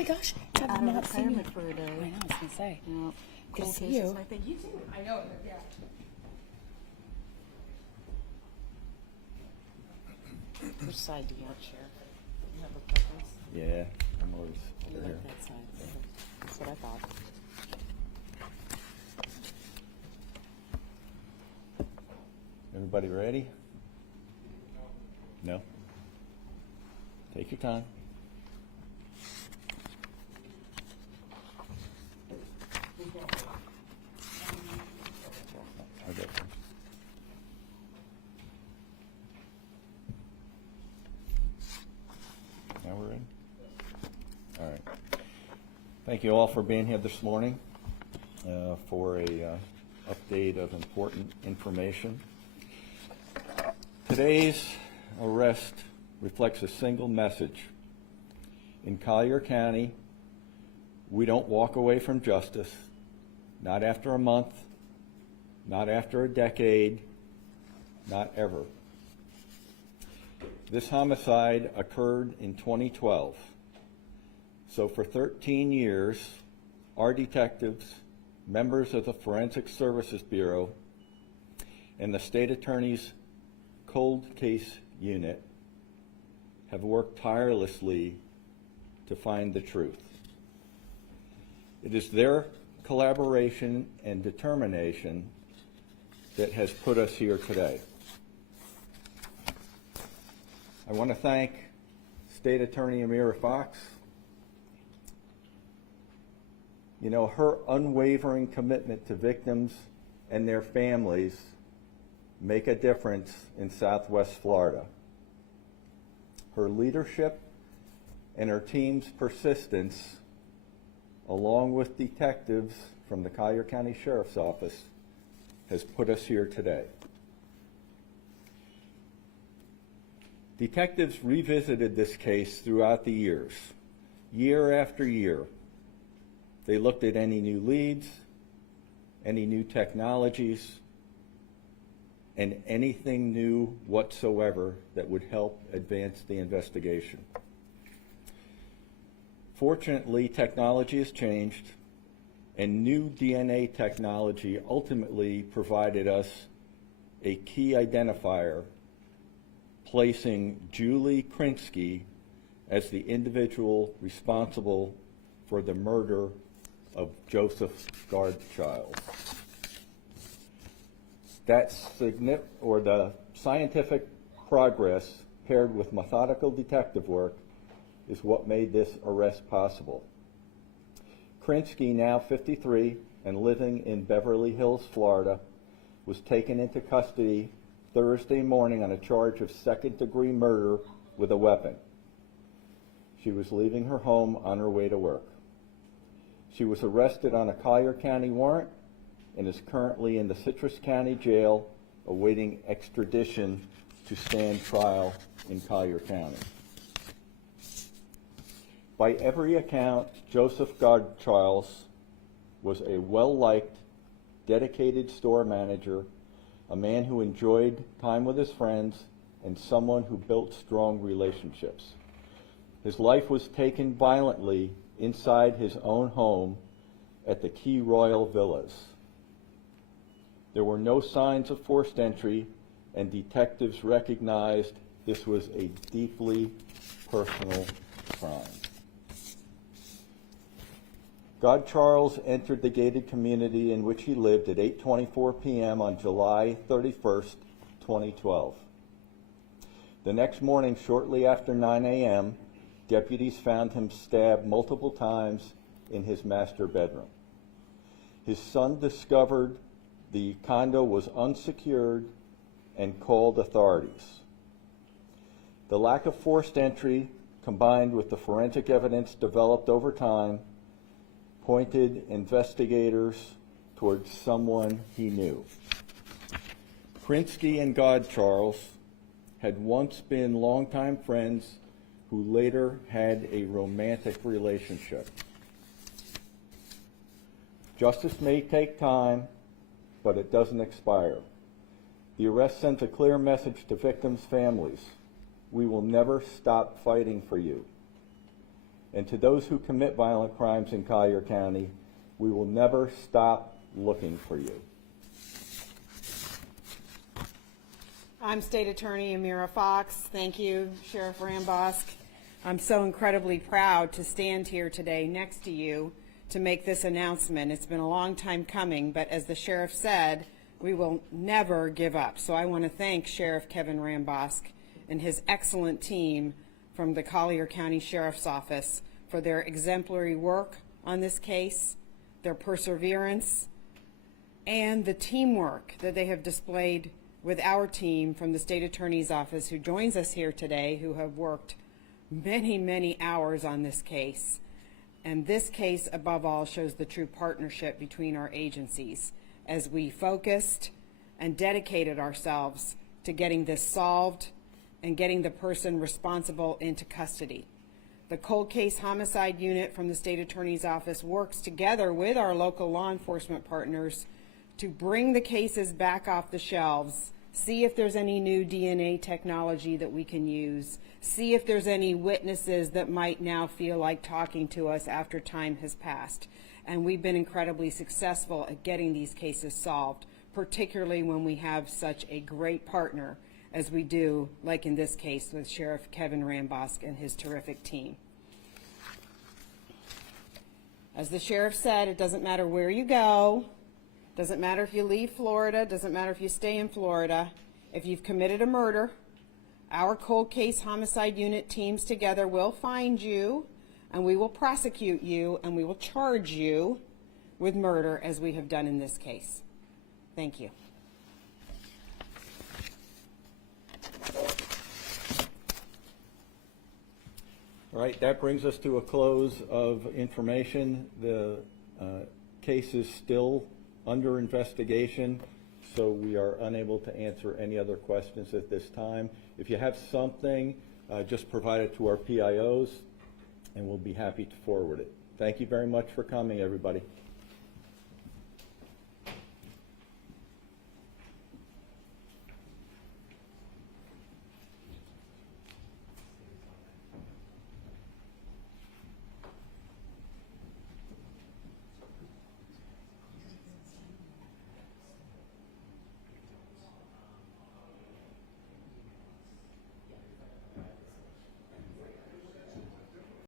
my gosh, out I've of not seen you. retirement for a day. I know, I was going to say. Yeah. Good to Cold see cases, you. I think you too. I know, yeah. Which side do you want, Sheriff? You have a preference? Yeah, I'm always You over here. like that side. That's what I thought. Everybody ready? No? Take your time. I'll go first. Now we're in? All right. Thank you all for being here this morning for a update of important information. Today's arrest reflects a single message. In Collier County, we don't walk away from justice, not after a month, not after a decade, not ever. This homicide occurred in 2012. So for 13 years, our detectives, members of the Forensic Services Bureau, and the State Attorney's Cold Case Unit have worked tirelessly to find the truth. It is their collaboration and determination that has put us here today. I want to thank State Attorney Amira Fox. You know, her unwavering commitment to victims and their families make a difference in Southwest Florida. Her leadership and her team's persistence, along with detectives from the Collier County Sheriff's Office, has put us here today. Detectives revisited this case throughout the years, year after year. They looked at any new leads, any new technologies, and anything new whatsoever that would help advance the investigation. Fortunately, technology has changed, and new DNA technology ultimately provided us a key identifier, placing Julie Krinsky as the individual responsible for the murder of Joseph Gardchild. The scientific progress paired with methodical detective work is what made this arrest possible. Krinsky, now 53 and living in Beverly Hills, Florida, was taken into custody Thursday morning on a charge of second-degree murder with a weapon. She was leaving her home on her way to work. She was arrested on a Collier County warrant and is currently in the Citrus County Jail awaiting extradition to stand trial in Collier County. By every account, Joseph Gardchild was a well-liked, dedicated store manager, a man who enjoyed time with his friends, and someone who built strong relationships. His life was taken violently inside his own home at the Key Royal Villas. There were no signs of forced entry, and detectives recognized this was a deeply personal crime. Gardchild entered the gated community in which he lived at 8:24 p.m. on July 31st, 2012. The next morning, shortly after 9 a.m., deputies found him stabbed multiple times in his master bedroom. His son discovered the condo was unsecured and called authorities. The lack of forced entry, combined with the forensic evidence developed over time, pointed investigators towards someone he knew. Krinsky and Gardchild had once been longtime friends who later had a romantic relationship. Justice may take time, but it doesn't expire. The arrest sends a clear message to victims' families. We will never stop fighting for you. And to those who commit violent crimes in Collier County, we will never stop looking for you. I'm State Attorney Amira Fox. Thank you, Sheriff Rambosk. I'm so incredibly proud to stand here today next to you to make this announcement. It's been a long time coming, but as the sheriff said, we will never give up. So I want to thank Sheriff Kevin Rambosk and his excellent team from the Collier County Sheriff's Office for their exemplary work on this case, their perseverance, and the teamwork that they have displayed with our team from the State Attorney's Office, who joins us here today, who have worked many, many hours on this case. And this case, above all, shows the true partnership between our agencies as we focused and dedicated ourselves to getting this solved and getting the person responsible into custody. The Cold Case Homicide Unit from the State Attorney's Office works together with our local law enforcement partners to bring the cases back off the shelves, see if there's any new DNA technology that we can use, see if there's any witnesses that might now feel like talking to us after time has passed. And we've been incredibly successful at getting these cases solved, particularly when we have such a great partner as we do, like in this case with Sheriff Kevin Rambosk and his terrific team. As the sheriff said, it doesn't matter where you go, doesn't matter if you leave Florida, doesn't matter if you stay in Florida. If you've committed a murder, our Cold Case Homicide Unit teams together will find you, and we will prosecute you, and we will charge you with murder, as we have done in this case. Thank you. All right, that brings us to a close of information. The case is still under investigation, so we are unable to answer any other questions at this time. If you have something, just provide it to our PIOs, and we'll be happy to forward it. Thank you very much for coming, everybody.